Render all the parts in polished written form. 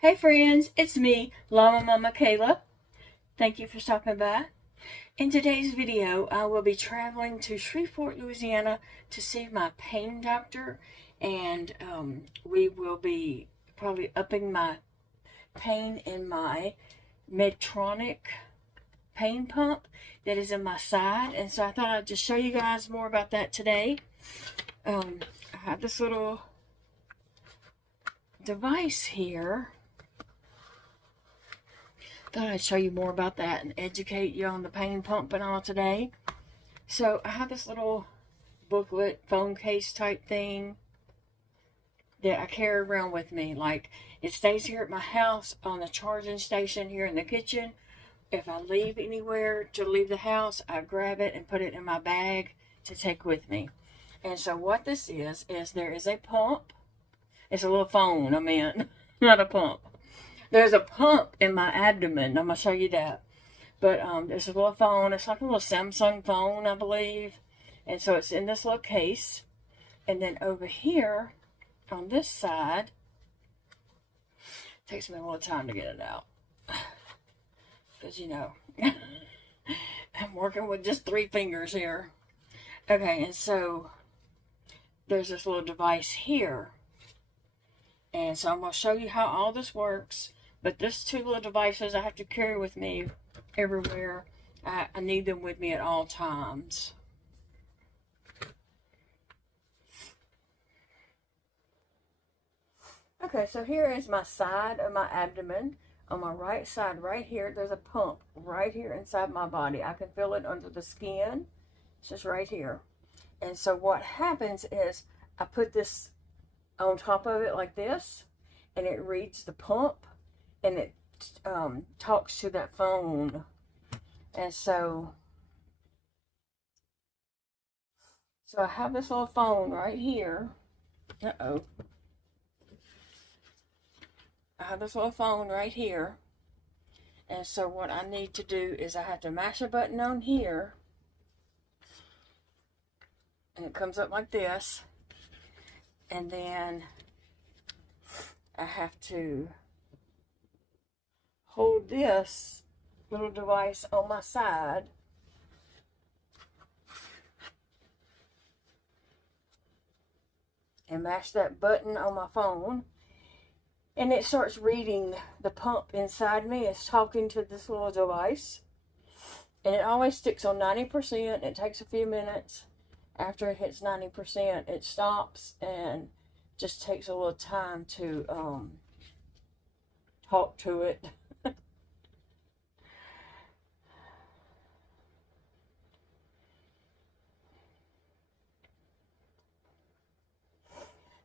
Hey friends, it's me, Llama Mama Kayla. Thank you for stopping by. In today's video, I will be traveling to Shreveport, Louisiana to see my pain doctor, and we will be probably upping my pain in my Medtronic pain pump that is in my side. And so I thought I'd just show you guys more about that today. I have this little device here. Thought I'd show you more about that and educate you on the pain pump and all today. So I have this little booklet, phone case type thing that I carry around with me. Like, it stays here at my house on the charging station here in the kitchen. If I leave anywhere to leave the house, I grab it and put it in my bag to take with me. And so what this is there is a pump. It's a little phone, I meant, not a pump. There's a pump in my abdomen. I'm going to show you that. But there's a little phone. It's like a little Samsung phone, I believe. And so it's in this little case. And then over here, on this side, it takes me a little time to get it out. Because, you know, I'm working with just 3 fingers here. Okay, and so there's this little device here. And so I'm going to show you how all this works. But these 2 little devices I have to carry with me everywhere. I need them with me at all times. Okay, so here is my side of my abdomen. On my right side, right here, there's a pump right here inside my body. I can feel it under the skin. It's just right here. And so what happens is I put this on top of it like this, and it reads the pump, and it talks to that phone. And so I have this little phone right here. I have this little phone right here. And so what I need to do is I have to mash a button on here, and it comes up like this. And then I have to hold this little device on my side. And mash that button on my phone. And it starts reading the pump inside me. It's talking to this little device. And it always sticks on 90%. It takes a few minutes. After it hits 90%, it stops and just takes a little time to talk to it.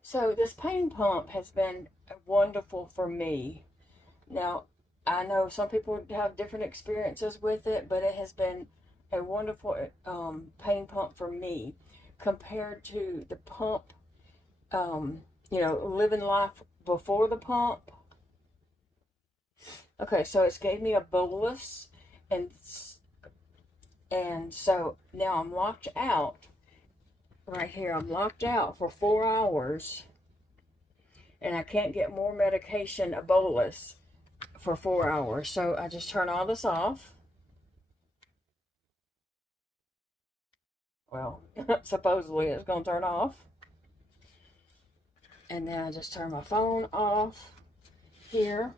So this pain pump has been wonderful for me. Now, I know some people have different experiences with it, but it has been a wonderful pain pump for me compared to the pump, you know, living life before the pump. Okay, so it's gave me a bolus, and so now I'm locked out. Right here, I'm locked out for 4 hours, and I can't get more medication, a bolus, for 4 hours. So I just turn all this off. Well, supposedly it's going to turn off. And then I just turn my phone off here.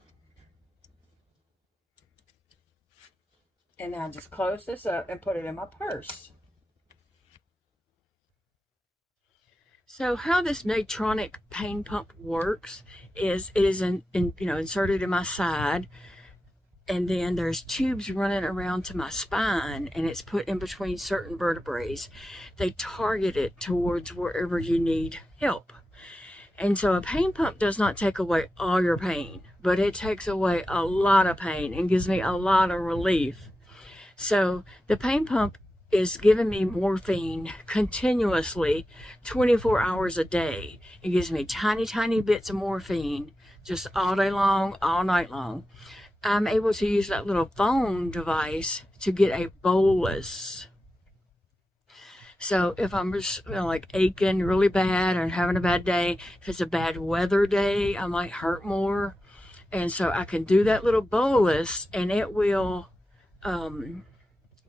And I just close this up and put it in my purse. So how this Medtronic pain pump works is it is inserted in my side, and then there's tubes running around to my spine, and it's put in between certain vertebrae. They target it towards wherever you need help. And so a pain pump does not take away all your pain, but it takes away a lot of pain and gives me a lot of relief. So the pain pump is giving me morphine continuously 24 hours a day. It gives me tiny, tiny bits of morphine just all day long, all night long. I'm able to use that little phone device to get a bolus. So if I'm just like aching really bad or having a bad day, if it's a bad weather day, I might hurt more. And so I can do that little bolus, and it will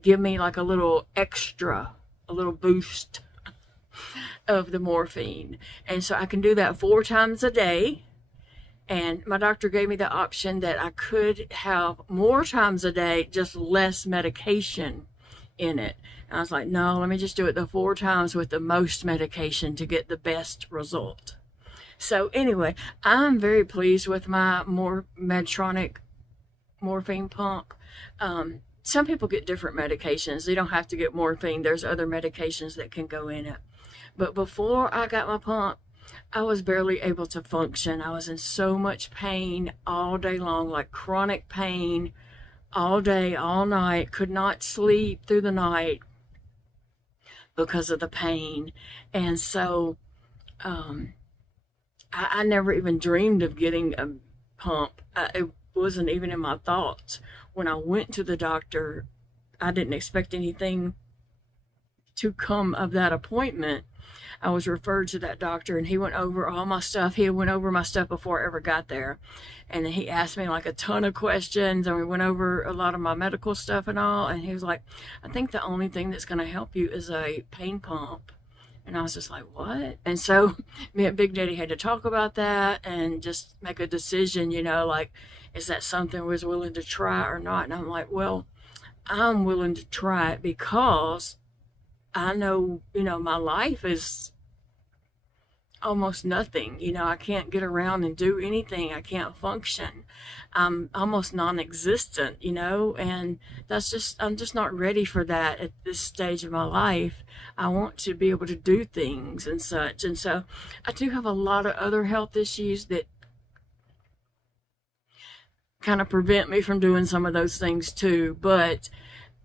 give me like a little extra, a little boost of the morphine. And so I can do that 4 times a day. And my doctor gave me the option that I could have more times a day, just less medication in it. And I was like, no, let me just do it the 4 times with the most medication to get the best result. So anyway, I'm very pleased with my Medtronic morphine pump. Some people get different medications. They don't have to get morphine. There's other medications that can go in it. But before I got my pump, I was barely able to function. I was in so much pain all day long, like chronic pain all day, all night. Could not sleep through the night because of the pain. And so I never even dreamed of getting a pump. It wasn't even in my thoughts. When I went to the doctor, I didn't expect anything to come of that appointment. I was referred to that doctor, and he went over all my stuff. He went over my stuff before I ever got there. And he asked me like a ton of questions, and we went over a lot of my medical stuff and all. And he was like, I think the only thing that's going to help you is a pain pump. And I was just like, what? And so me and Big Daddy had to talk about that and just make a decision, you know, like, is that something we was willing to try or not? And I'm like, well, I'm willing to try it because I know, you know, my life is almost nothing. You know, I can't get around and do anything. I can't function. I'm almost non-existent, you know, and that's just, I'm just not ready for that at this stage of my life. I want to be able to do things and such. And so I do have a lot of other health issues that kind of prevent me from doing some of those things too, but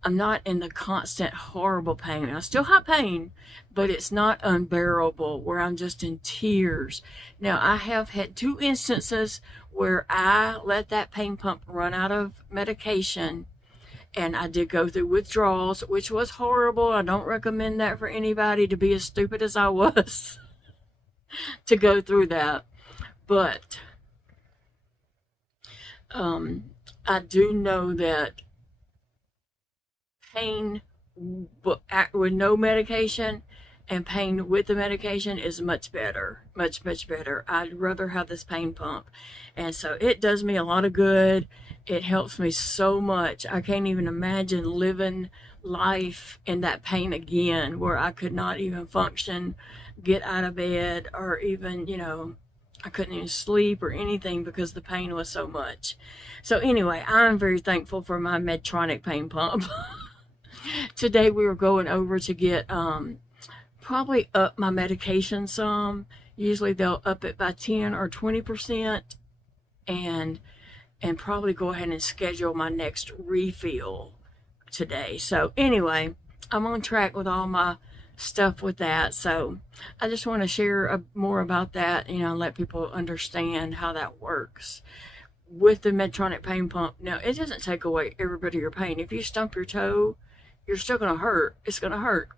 I'm not in the constant horrible pain. I still have pain, but it's not unbearable where I'm just in tears. Now, I have had 2 instances where I let that pain pump run out of medication, and I did go through withdrawals, which was horrible. I don't recommend that for anybody, to be as stupid as I was to go through that. But I do know that pain with no medication and pain with the medication is much better, much better. I'd rather have this pain pump. And so it does me a lot of good. It helps me so much. I can't even imagine living life in that pain again, where I could not even function, get out of bed, or even, you know, I couldn't even sleep or anything because the pain was so much. So anyway, I'm very thankful for my Medtronic pain pump. Today we were going over to get probably up my medication some. Usually they'll up it by 10 or 20%, and probably go ahead and schedule my next refill today. So anyway, I'm on track with all my stuff with that. So I just want to share more about that, you know, let people understand how that works with the Medtronic pain pump. Now, it doesn't take away every bit of your pain. If you stump your toe, you're still going to hurt. It's going to hurt.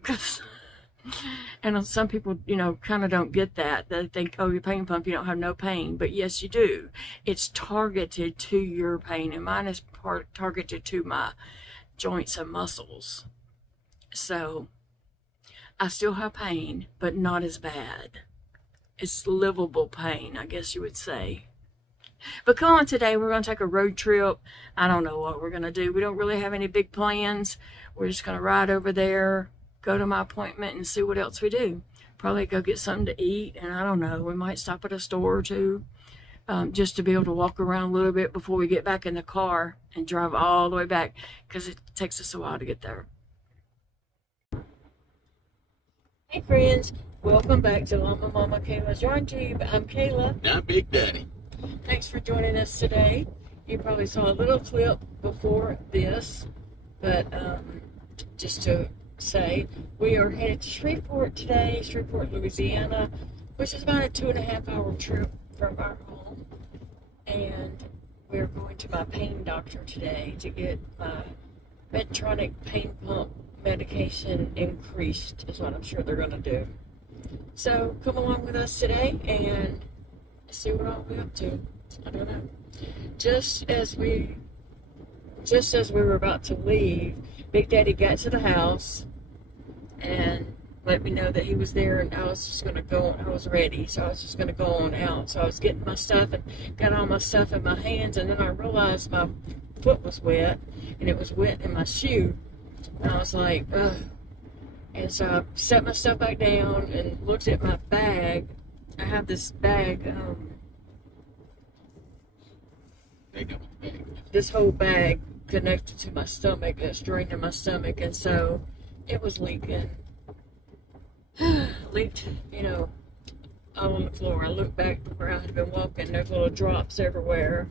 And some people, you know, kind of don't get that. They think, oh, your pain pump, you don't have no pain. But yes, you do. It's targeted to your pain. And mine is targeted to my joints and muscles. So I still have pain, but not as bad. It's livable pain, I guess you would say. But come on, today we're going to take a road trip. I don't know what we're going to do. We don't really have any big plans. We're just going to ride over there, go to my appointment, and see what else we do. Probably go get something to eat, and I don't know, we might stop at a store or two, just to be able to walk around a little bit before we get back in the car and drive all the way back, because it takes us a while to get there. Hey friends, welcome back to Llama Mama Kayla's Yarn Tube. I'm Kayla. I'm Big Daddy. Thanks for joining us today. You probably saw a little clip before this, but just to say, we are headed to Shreveport today, Shreveport, Louisiana, which is about a 2.5-hour trip from our home. And we're going to my pain doctor today to get my Medtronic pain pump medication increased, is what I'm sure they're going to do. So come along with us today and see what all we're up to. I don't know. just as we were about to leave, Big Daddy got to the house and let me know that he was there, and I was just going to go. I was ready, so I was just going to go on out. So I was getting my stuff and got all my stuff in my hands, and then I realized my foot was wet, and it was wet in my shoe. And I was like, ugh. And so I set my stuff back down and looked at my bag. I have this bag, this whole bag connected to my stomach that's draining my stomach, and so it was leaking. Leaked, all on the floor. I looked back where I had been walking. There's little drops everywhere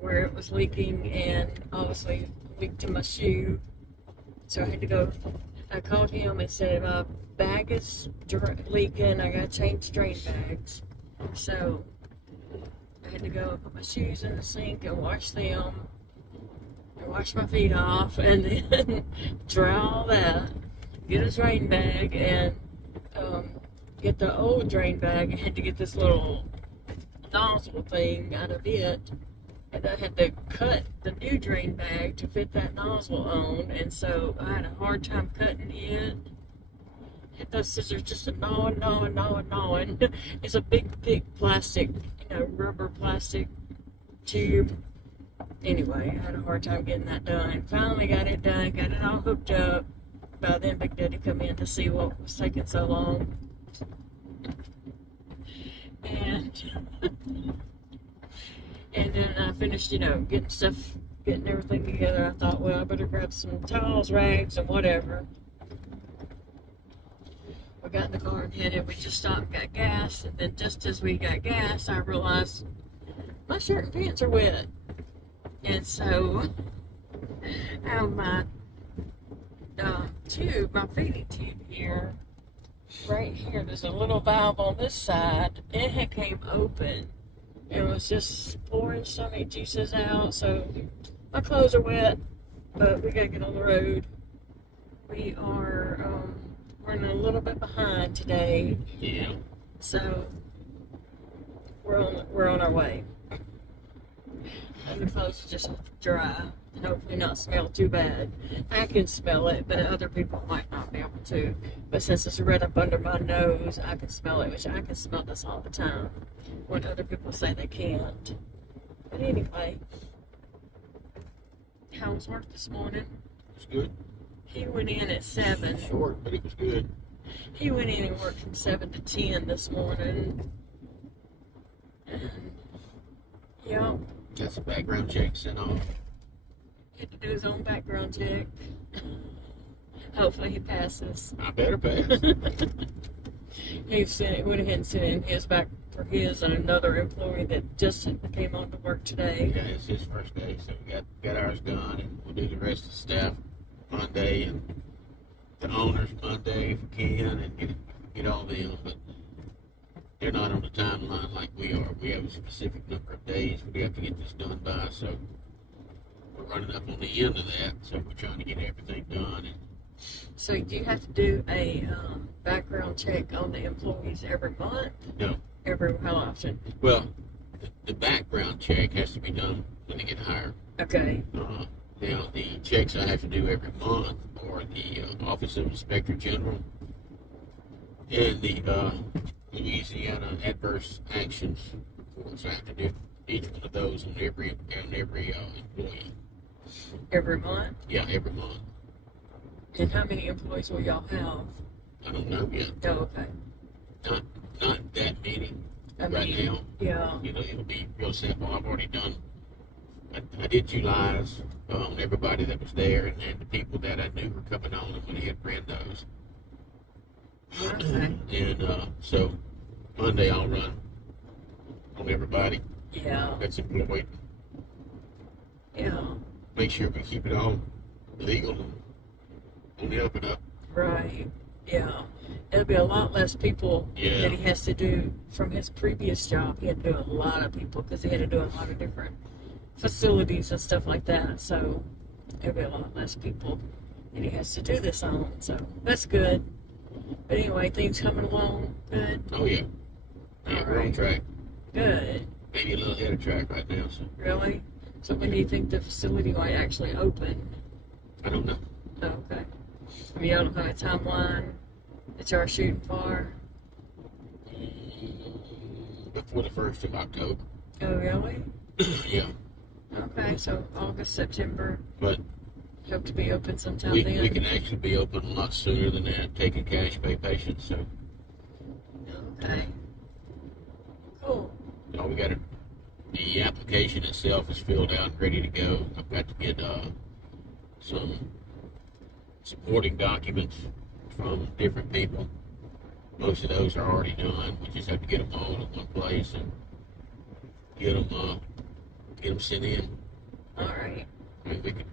where it was leaking, and obviously leaked in my shoe. So I had to go. I called him and said, my bag is leaking. I got to change drain bags. So I had to go put my shoes in the sink and wash them, and wash my feet off, and then dry all that, get a drain bag, and get the old drain bag. I had to get this little nozzle thing out of it, and I had to cut the new drain bag to fit that nozzle on, and so I had a hard time cutting it. Hit those scissors just gnawing. It's a big, thick plastic, rubber plastic tube. Anyway, I had a hard time getting that done. Finally got it done, got it all hooked up. By then, Big Daddy come in to see what was taking so long. And then I finished, getting everything together. I thought, well, I better grab some towels, rags, and whatever. We got in the car and headed. We just stopped and got gas. And then just as we got gas, I realized my shirt and pants are wet. And so I have my my feeding tube here, right here. There's a little valve on this side. It had came open. It was just pouring stomach juices out. So my clothes are wet, but we gotta get on the road. We are running a little bit behind today. Yeah. So we're on our way. And the clothes are just dry. And hopefully not smell too bad. I can smell it, but other people might not be able to. But since it's right up under my nose, I can smell it, which I can smell this all the time when other people say they can't. But anyway, how was work this morning? It was good. He went in at 7. Short, but it was good. He went in and worked from 7 to 10 this morning. And, yeah. Got some background checks and all. Had to do his own background check. Hopefully he passes. I better pass. He went ahead and sent in his back for his and another employee that just came on to work today. Yeah, it's his first day, so we got ours done, and we'll do the rest of the staff Monday, and the owners Monday if we can, and get all them. But they're not on the timeline like we are. We have a specific number of days we have to get this done by, so we're running up on the end of that, so we're trying to get everything done. So do you have to do a background check on the employees every month? No. How often? Well, the background check has to be done when they get hired. Okay. Now, the checks I have to do every month are the Office of Inspector General and the Louisiana Adverse Actions reports. I have to do each one of those on every employee. Every month? Yeah, every month. And how many employees will y'all have? I don't know yet. Oh, okay. Not that many right now. Yeah. It'll be real simple. I've already done. I did July's on everybody that was there, and then the people that I knew were coming on, and went ahead and ran those. Okay. And so Monday I'll run on everybody Yeah. that's employed. Yeah. Make sure we keep it all legal and on the up and up. Right. Yeah. It'll be a lot less people that he has to do from his previous job. He had to do a lot of people because he had to do a lot of different facilities and stuff like that. So it'll be a lot less people that he has to do this on. So that's good. But anyway, things coming along good. Oh yeah. Yeah, we're on track. Good. maybe a little ahead of track right now. So Really? So when do you think the facility might actually open? I don't know. Oh, okay. I mean, you don't have a timeline that you are shooting for? Before the 1st of October. Oh, really? Yeah. Okay, so August, September. But Hope to be open sometime we then. can actually be open a lot sooner than that, taking cash pay patients. So Okay. Cool. all we got to, the application itself is filled out and ready to go. I've got to get some supporting documents from different people. Most of those are already done. We just have to get them all in one place and get them sent in. All right. I mean, we could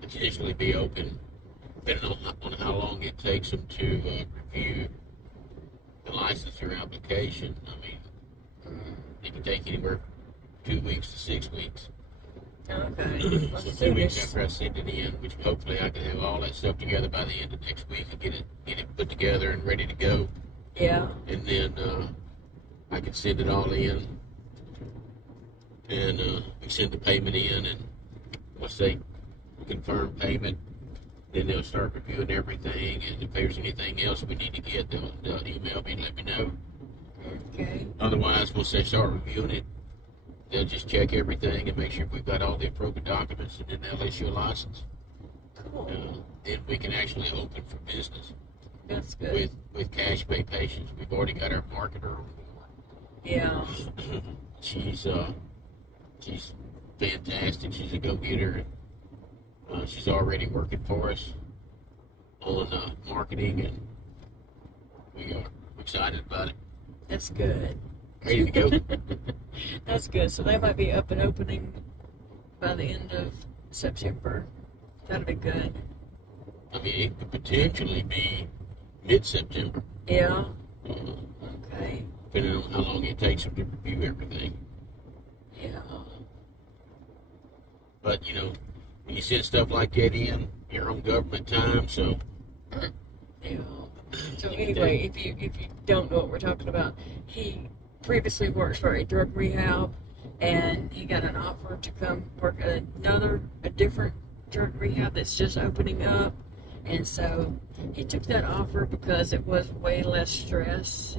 potentially be open, depending on how long it takes them to review the licensure application. I mean, it can take anywhere from 2 weeks to 6 weeks. Okay. So 2 weeks after I send it in, which hopefully I can have all that stuff together by the end of next week and get it put together and ready to go. Yeah. And then I can send it all in, and we send the payment in, and once they confirm payment, then they'll start reviewing everything, and if there's anything else we need to get, they'll email me and let me know. Okay. Otherwise, once they start reviewing it, they'll just check everything and make sure we've got all the appropriate documents, and then they'll issue a license. Cool. Then we can actually open for business That's good. with cash pay patients. We've already got our marketer on board. Yeah. She's fantastic. She's a go-getter. She's already working for us on marketing, and we are excited about it. That's good. Ready to go. That's good. So they might be up and opening by the end of September. That'd be good. I mean, it could potentially be mid-September. Yeah. Uh, Okay. depending on how long it takes them to review everything. Yeah. But, you know, when you send stuff like that in, you're on government time, so... Yeah. So anyway, if you don't know what we're talking about, he previously worked for a drug rehab, and he got an offer to come work at a different drug rehab that's just opening up, and so he took that offer because it was way less stress.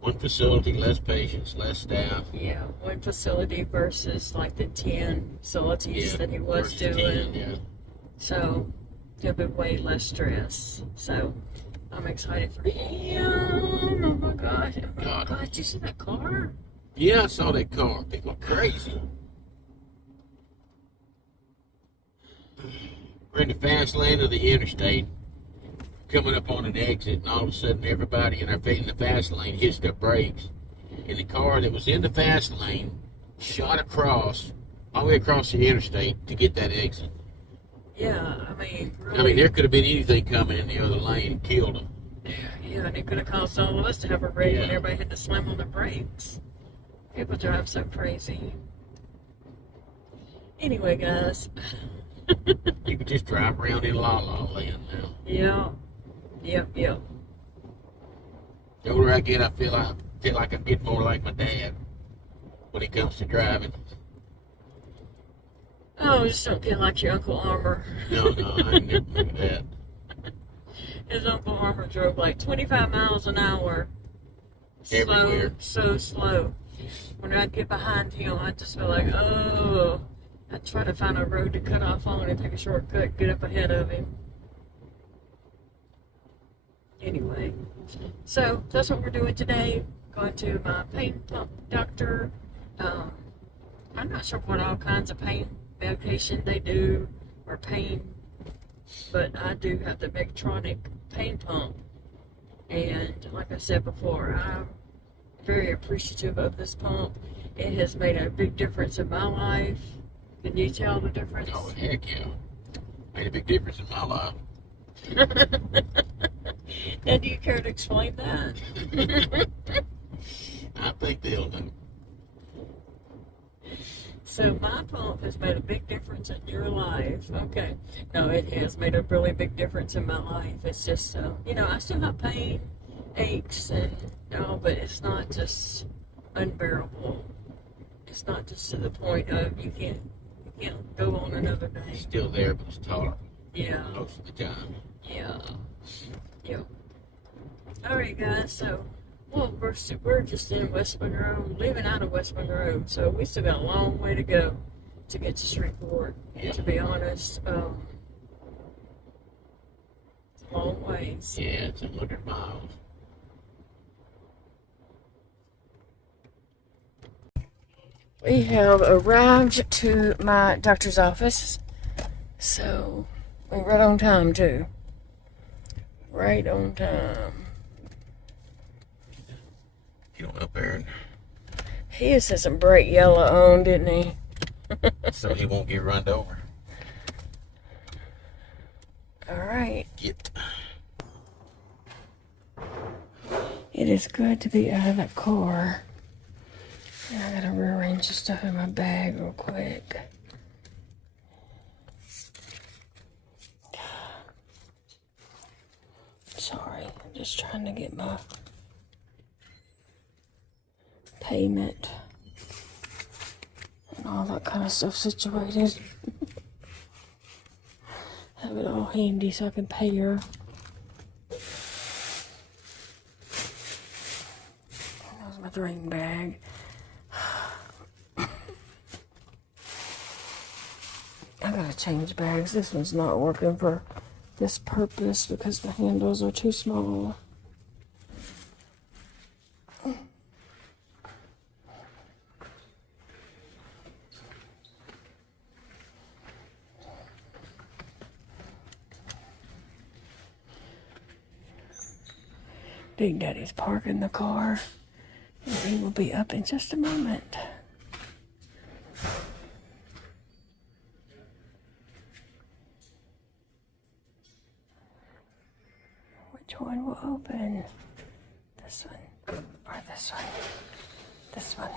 One facility, less patients, less staff. Yeah, one facility versus like the 10 facilities that he was doing. 10, yeah. So it'll be way less stress. So I'm excited for him. Oh my gosh. Oh my God. gosh. Did you see that car? Yeah, I saw that car. People are crazy. We're in the fast lane of the interstate, coming up on an exit, and all of a sudden everybody in the fast lane hits their brakes. And the car that was in the fast lane shot across, all the way across the interstate to get that exit. Yeah, I mean, really. I mean, there could have been anything coming in the other lane and killed them. Yeah, and it could have caused all of us to have a wreck when Yeah. everybody had to slam on their brakes. People drive so crazy. Anyway, guys. You could just drive around in La La Land now. Yeah. Yep. The older I get, I feel like I'm getting more like my dad when it comes to driving. Oh, just don't get like your Uncle Armour. No, I ain't never look at that. His Uncle Armour drove like 25 miles an hour. Everywhere. So slow. When I'd get behind him, I'd just be like, oh. I'd try to find a road to cut off on and take a shortcut, get up ahead of him. Anyway, so that's what we're doing today. Going to my pain pump doctor. I'm not sure what all kinds of pain medication they do or pain, but I do have the Medtronic pain pump. And like I said before, I'm very appreciative of this pump. It has made a big difference in my life. Can you tell the difference? Oh, heck yeah. Made a big difference in my life. And do you care to explain that? I think they'll know. So my pump has made a big difference in your life. Okay. No, it has made a really big difference in my life. It's just, I still have pain, aches, and but it's not just unbearable. It's not just to the point of you can't go on another day. It's still there, but it's tolerable. Yeah. Most of the time. Yeah. Yep. Alright guys, so well we're just in West Monroe, leaving out of West Monroe, so we still got a long way to go to get to Shreveport. Yeah. To be honest. It's a long ways. Yeah, it's 100 miles. We have arrived to my doctor's office, so we're right on time too. Right on time. Get on up there, He just had some bright yellow on, didn't he? so he won't get run over. All right. Get. It is good to be out of that car. And I gotta rearrange the stuff in my bag real quick. Sorry, I'm just trying to get my payment and all that kind of stuff situated. Have it all handy so I can pay her. That was my ring bag. I gotta change bags. This one's not working for this purpose because the handles are too small. Big Daddy's parking the car, and he will be up in just a moment. Which one will open? This one or this one? This one.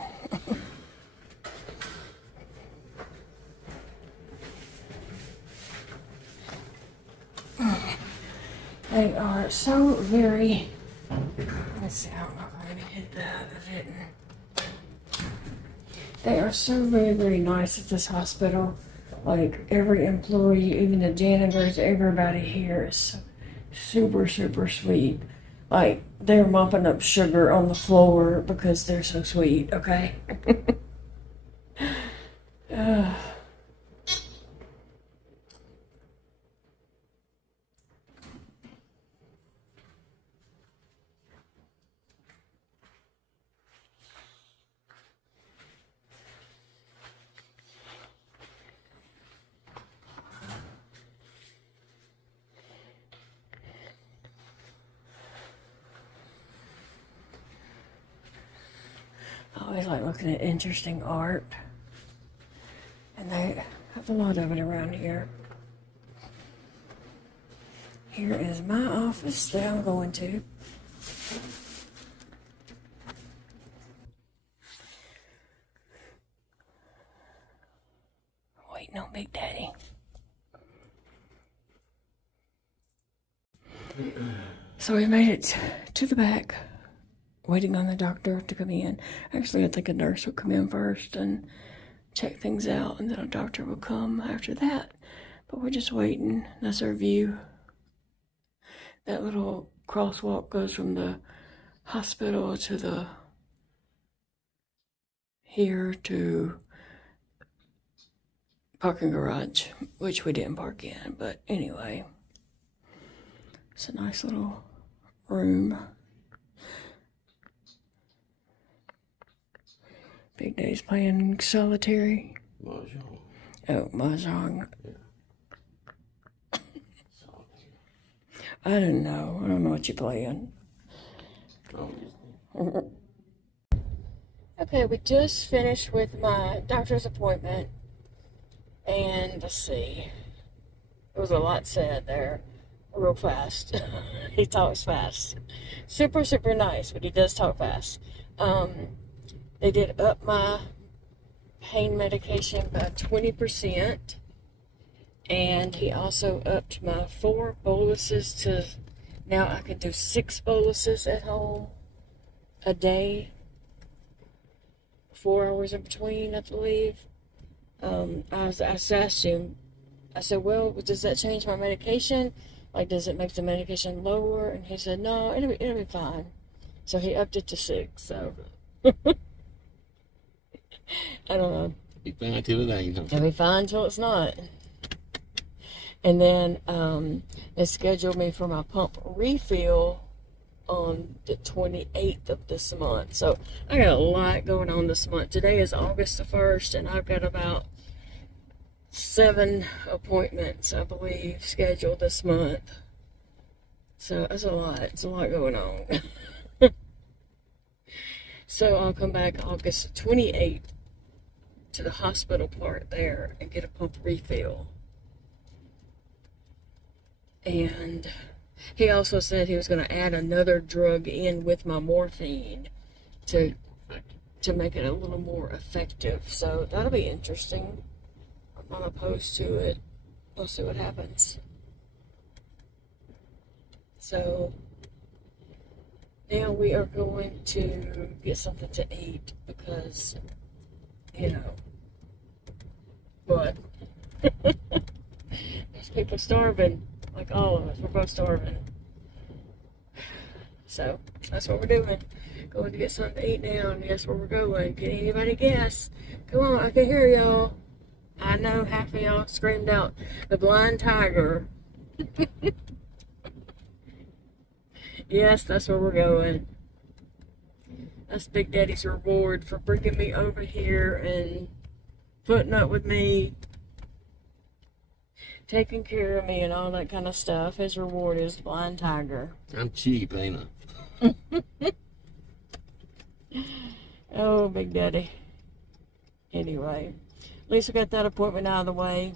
They are so very. Let's see, I don't know if I even hit that. I didn't. They are so very, very nice at this hospital. Like every employee, even the janitors, everybody here is super, super sweet. Like they're mopping up sugar on the floor because they're so sweet, okay? I always like looking at interesting art. And they have a lot of it around here. Here is my office that I'm going to. Waiting on Big Daddy. So we made it to the back. Waiting on the doctor to come in. Actually, I think a nurse will come in first and check things out, and then a doctor will come after that. But we're just waiting. That's our view. That little crosswalk goes from the hospital to the here to parking garage, which we didn't park in. But anyway, it's a nice little room. Big Daddy's playing solitary. Mahjong. Oh, Mahjong. Yeah. I don't know. I don't know what you're playing. Oh, Okay, we just finished with my doctor's appointment. And let's see. There was a lot said there. Real fast. He talks fast. Super, super nice, but he does talk fast. They did up my pain medication by 20%. And he also upped my 4 boluses to, now I can do 6 boluses at home a day. 4 hours in between, I believe. I asked him, I said, well, does that change my medication? Like, does it make the medication lower? And he said, no, it'll be fine. So he upped it to 6, so. I don't know. Be fine till it ain't. It'll be fine till it's not. And then they scheduled me for my pump refill on the 28th of this month. So I got a lot going on this month. Today is August the 1st, and I've got about 7 appointments, I believe, scheduled this month. So that's a lot. It's a lot going on. So I'll come back August 28th to the hospital part there and get a pump refill. And he also said he was going to add another drug in with my morphine to make it a little more effective. So that'll be interesting. I'm not opposed to it. We'll see what happens. So now we are going to get something to eat because, you know, what? There's people starving. Like all of us, we're both starving. So that's what we're doing. Going to get something to eat now, and guess where we're going? Can anybody guess? Come on, I can hear y'all. I know half of y'all screamed out the blind tiger. Yes, that's where we're going. That's Big Daddy's reward for bringing me over here and putting up with me, taking care of me and all that kind of stuff. His reward is blind tiger. I'm cheap, ain't I? Oh, Big Daddy. Anyway, at least we got that appointment out of the way.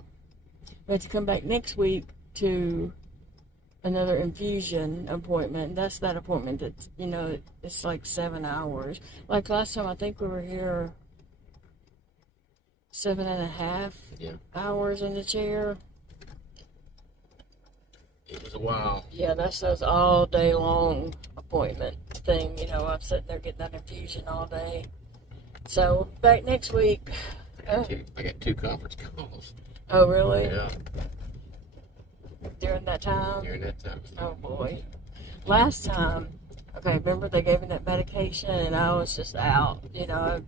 We have to come back next week to another infusion appointment. That's that appointment that, you know, it's like 7 hours. Like last time, I think we were here 7.5 hours in the chair. It was a while. Yeah, that's those all day long appointment thing. You know, I'm sitting there getting that infusion all day. So back next week. I got 2 conference calls. Oh, really? Yeah. During that time? During that time. Oh, boy. Last time, okay, remember they gave me that medication and I was just out. You know,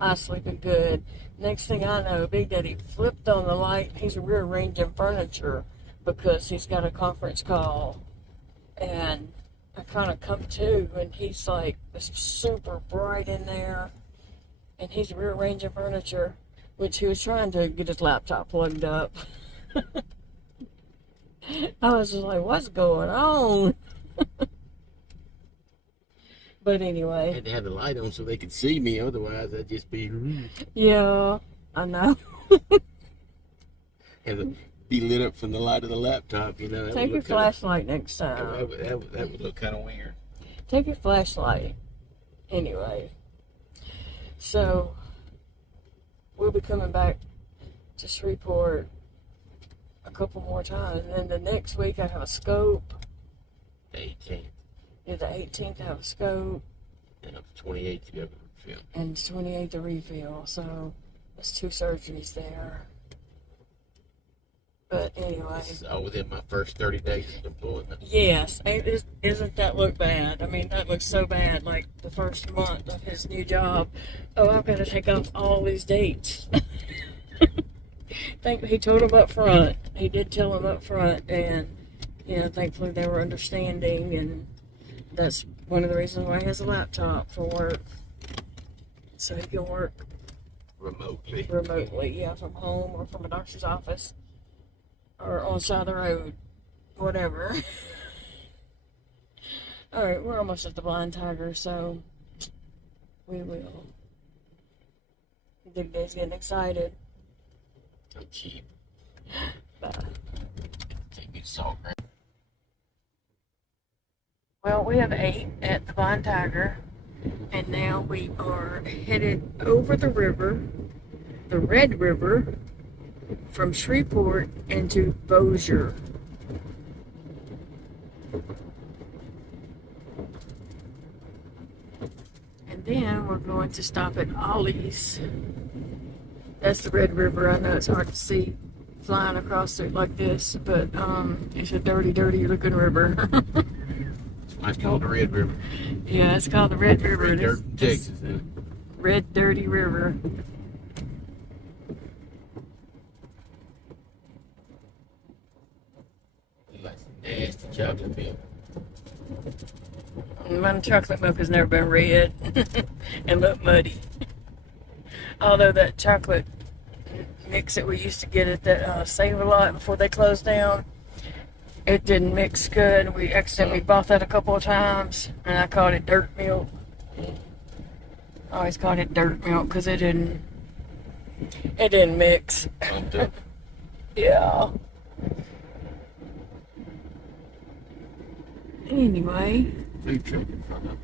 I was sleeping good. Next thing I know, Big Daddy flipped on the light. He's rearranging furniture because he's got a conference call. And I kind of come to, and he's like, it's super bright in there. And he's rearranging furniture, which he was trying to get his laptop plugged up. I was just like, what's going on? But anyway. I had to have the light on so they could see me, otherwise I'd just be... Yeah, I know. Had to be lit up from the light of the laptop, you know. Take your flashlight next time. That would look kind of weird. Take your flashlight. Anyway. So, we'll be coming back to Shreveport a couple more times. And then the next week I have a scope. The 18th. Yeah, the 18th I have a scope. And the 28th to go to refill. And the 28th to refill. So, there's 2 surgeries there. But anyway. This is all within my first 30 days of employment. Yes. Isn't that look bad? I mean, that looks so bad. Like the first month of his new job. Oh, I've got to take off all these dates. He told him up front. He did tell him up front. And, you know, thankfully they were understanding. And that's one of the reasons why he has a laptop for work. So he can work remotely, yeah, from home or from a doctor's office. Or on the side of the road. Whatever. Alright, we're almost at the blind tiger, so we will. Big Day's getting excited. I'm cheap. Bye. Take me to salt ground. Well, we have ate at the blind tiger, and now we are headed over the river, the Red River, from Shreveport into Bossier. And then we're going to stop at Ollie's. That's the Red River. I know it's hard to see flying across it like this, but it's a dirty, dirty looking river. It's called the Red River. Yeah, it's called the Red River. Red Dirt, Texas, isn't it? Red Dirty River. Like some nasty chocolate milk. My chocolate milk has never been red and look muddy. Although that chocolate mix that we used to get at that Save-A-Lot before they closed down, it didn't mix good. We accidentally bought that a couple of times, and I called it dirt milk. I always called it dirt milk because it didn't mix. Yeah. Anyway, Food truck in front of us.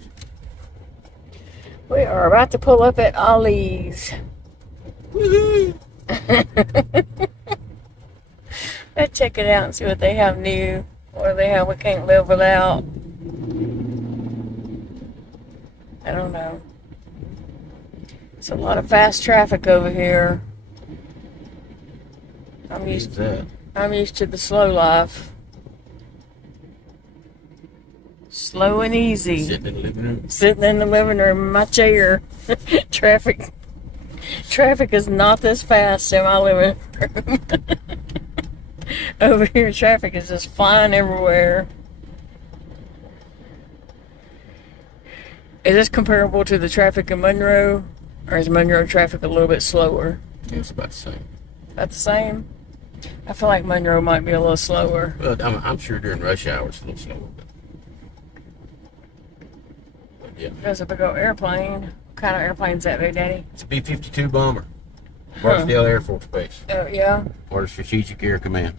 we are about to pull up at Ollie's. Woohoo! Let's check it out and see what they have new. What do they have we can't live without? I don't know. It's a lot of fast traffic over here. I'm used to the slow life. Slow and easy. Sitting in the living room. Sitting in the living room in my chair. Traffic is not this fast in my living room. Over here, traffic is just flying everywhere. Is this comparable to the traffic in Monroe? Or is Monroe traffic a little bit slower? Yeah, it's about the same. About the same? I feel like Monroe might be a little slower. But I'm sure during rush hour it's a little slower. But yeah. There's a big old airplane. What kind of airplane's that, Big Daddy? It's a B-52 bomber. Barksdale Air Force Base. Oh, yeah? Or Strategic Air Command.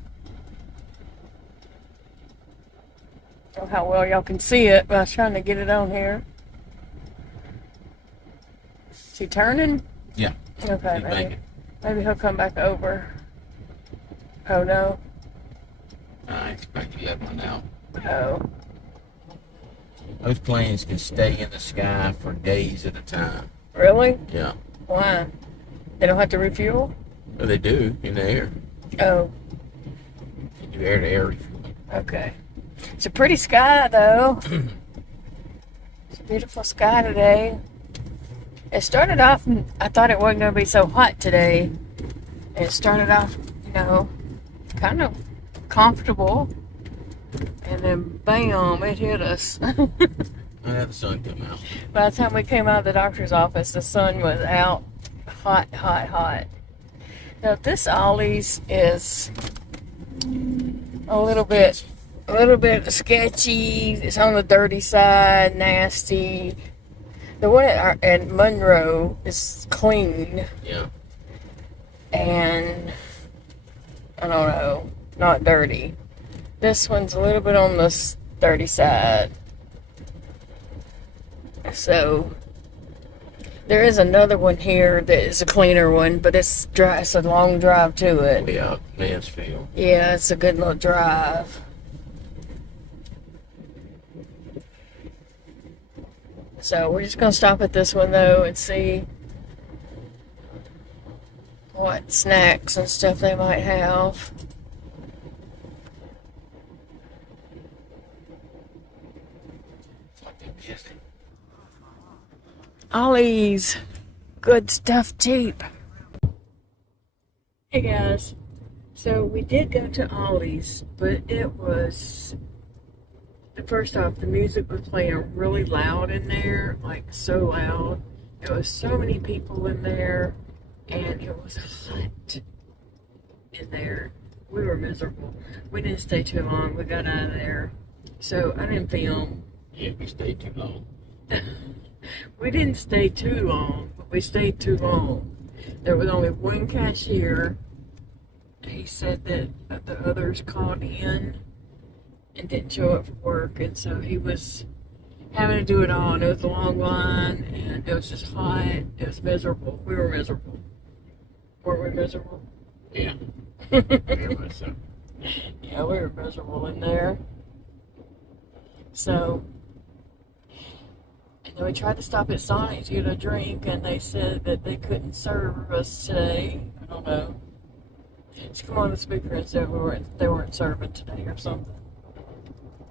I don't know how well y'all can see it, but I was trying to get it on here. Is he turning? Yeah. Okay, maybe he'll come back over. Oh, no? I expect you let one out. Oh. Those planes can stay in the sky for days at a time. Really? Yeah. Why? They don't have to refuel? Well, they do in the air. Oh, They do air-to-air refueling. okay. It's a pretty sky, though. It's a beautiful sky today. It started off, I thought it wasn't going to be so hot today. It started off, kind of comfortable. And then, bam, it hit us. The sun come out. By the time we came out of the doctor's office, the sun was out. Hot, hot, hot. Now, this Ollie's is a little bit sketchy. It's on the dirty side, nasty. The one at Monroe is clean. Yeah. And, I don't know, not dirty. This one's a little bit on the dirty side. So, there is another one here that is a cleaner one, but it's dry. It's a long drive to it. Way out Mansfield. Yeah, it's a good little drive. So we're just going to stop at this one, though, and see what snacks and stuff they might have. It's like they're busy. Ollie's. Good stuff, cheap. Hey, guys. So we did go to Ollie's, but it was... First off, the music was playing really loud in there, like so loud. There was so many people in there, and it was hot in there. We were miserable. We didn't stay too long. We got out of there. So I didn't film. Yeah, we stayed too long. We didn't stay too long, but we stayed too long. There was only one cashier. He said that the others called in and didn't show up for work, and so he was having to do it all, and it was a long line, and it was just hot. It was miserable. We were miserable. Weren't we miserable? Yeah. Very much so. Yeah, we were miserable in there. So, and And then we tried to stop at Sonic to get a drink, and they said that they couldn't serve us today. I don't know. She come on the speaker and said they weren't serving today or something.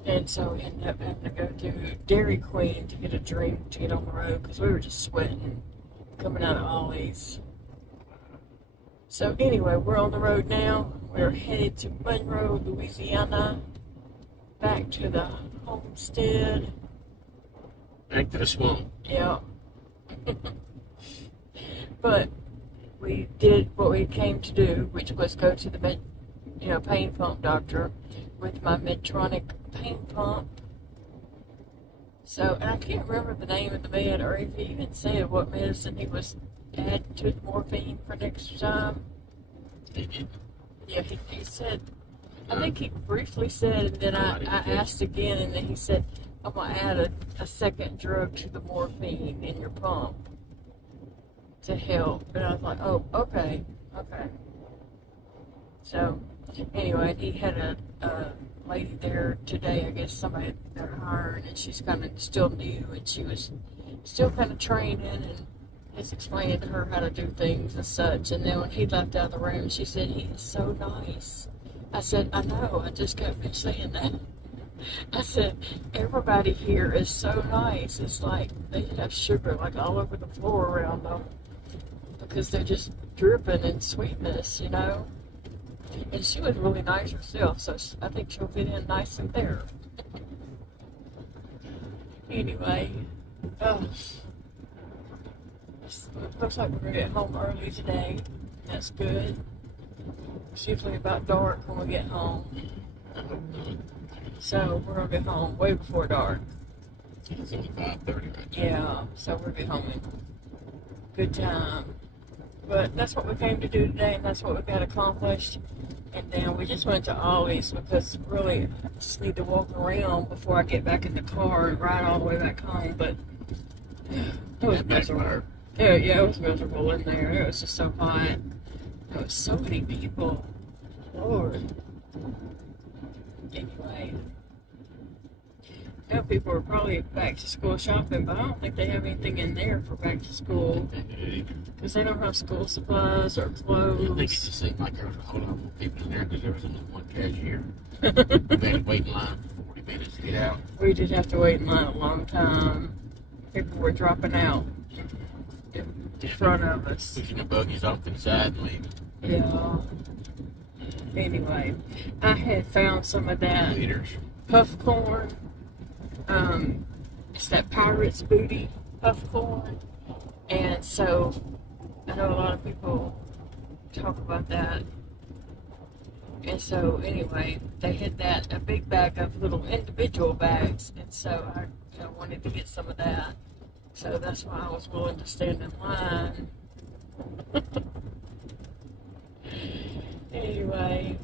And so we ended up having to go to Dairy Queen to get a drink to get on the road because we were just sweating coming out of Ollie's. So anyway, we're on the road now. We're headed to Monroe, Louisiana, back to the homestead. Back to the swamp. Yeah. But we did what we came to do, which was go to the pain pump doctor with my Medtronic pain pump. So, and I can't remember the name of the med, or if he even said what medicine he was adding to the morphine for next time. He did. Yeah, he said, I think he briefly said, and then I asked again, and then he said, I'm going to add a second drug to the morphine in your pump to help. And I was like, oh, okay. So, anyway, he had a lady there today, I guess somebody they're hiring, and she's kind of still new, and she was still kind of training and just explaining to her how to do things and such. And then when he left out of the room, she said, he is so nice. I said, I know, I just got finished saying that. I said, everybody here is so nice. It's like they have sugar like all over the floor around them because they're just dripping in sweetness, you know. And she was really nice herself, so I think she'll fit in nicely there. Anyway, looks like we're going to get home early today. That's good. It's usually about dark when we get home. So we're going to get home way before dark. It's only 5:30 right now. Yeah, so we'll get home in good time. But that's what we came to do today, and that's what we got accomplished. And then we just went to Ollie's because really I just need to walk around before I get back in the car and ride all the way back home. But it was miserable. Yeah, it was miserable in there. It was just so hot. There was so many people. Lord. Anyway. People are probably back to school shopping, but I don't think they have anything in there for back to school. Because they don't have school supplies or clothes. I think it just seemed like there was a whole lot more people in there because there was only one cashier. We had to wait in line for 40 minutes to get out. We did have to wait in line a long time. People were dropping out in front of us. Pushing the buggies off to the side and leaving. Yeah. Anyway, I had found some of that Leaders. puff corn. It's that pirate's booty puff corn. And so I know a lot of people talk about that. And so anyway, they had that, a big bag of little individual bags. And so I wanted to get some of that. So that's why I was willing to stand in line. Anyway,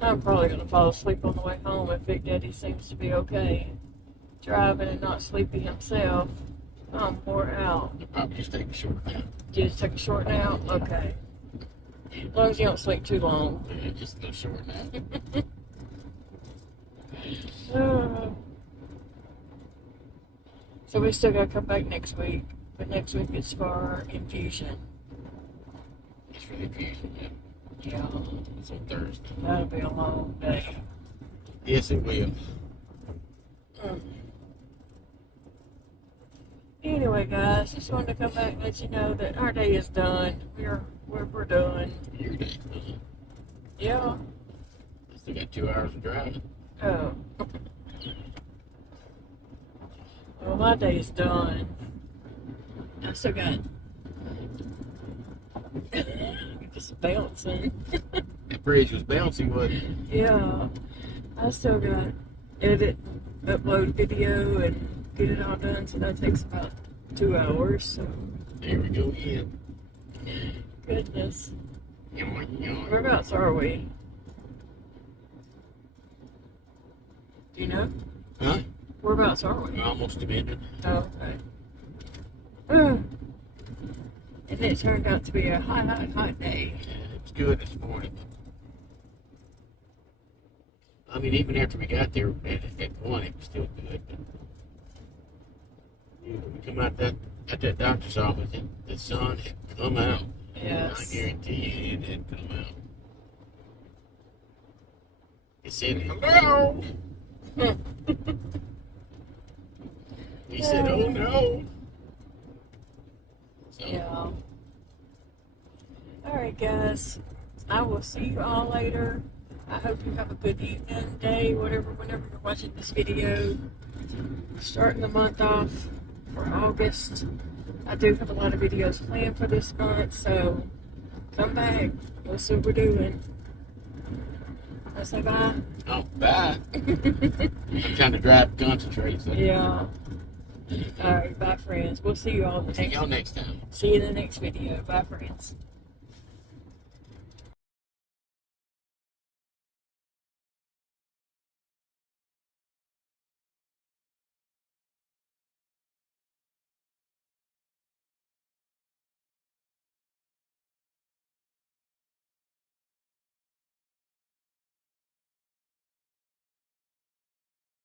I'm probably going to fall asleep on the way home if Big Daddy seems to be okay. Driving and not sleepy himself. I'm wore out. You'll probably just take a short nap. Just take a short nap? Okay. As long as you don't sleep too long. Yeah, just a little short nap. So we still got to come back next week. But next week is for our infusion. It's for the infusion, yeah. Yeah. It's on Thursday. That'll be a long day. Yes, it will. Anyway, guys, just wanted to come back and let you know that our day is done. We're done. Your day. Yeah. I still got 2 hours of driving. Oh. Well, my day is done. I still got just bouncing. That bridge was bouncy, wasn't it? Yeah. I still got edit, upload video, and get it all done. So that takes about 2 hours. So There we go again. goodness. Yoink, yoink. Whereabouts are we? Do you know? Huh? Whereabouts are we? We're almost to Minden. Oh, okay. And it turned out to be a hot day. Yeah, it was good this morning. I mean, even after we got there at 1, it was still good. But when we come out at that doctor's office, the sun had come out. Yes. I guarantee you it had come out. It said, hello. He said, oh no. So, Yeah. Alright, guys. I will see you all later. I hope you have a good evening, day, whenever you're watching this video. Starting the month off for August. I do have a lot of videos planned for this month, so come back. We'll see what we're doing. Let's say bye. oh, bye. I'm trying to drive and concentrate. So. Yeah. Alright, bye friends. We'll see you all See y'all next time. See you in the next video. Bye friends.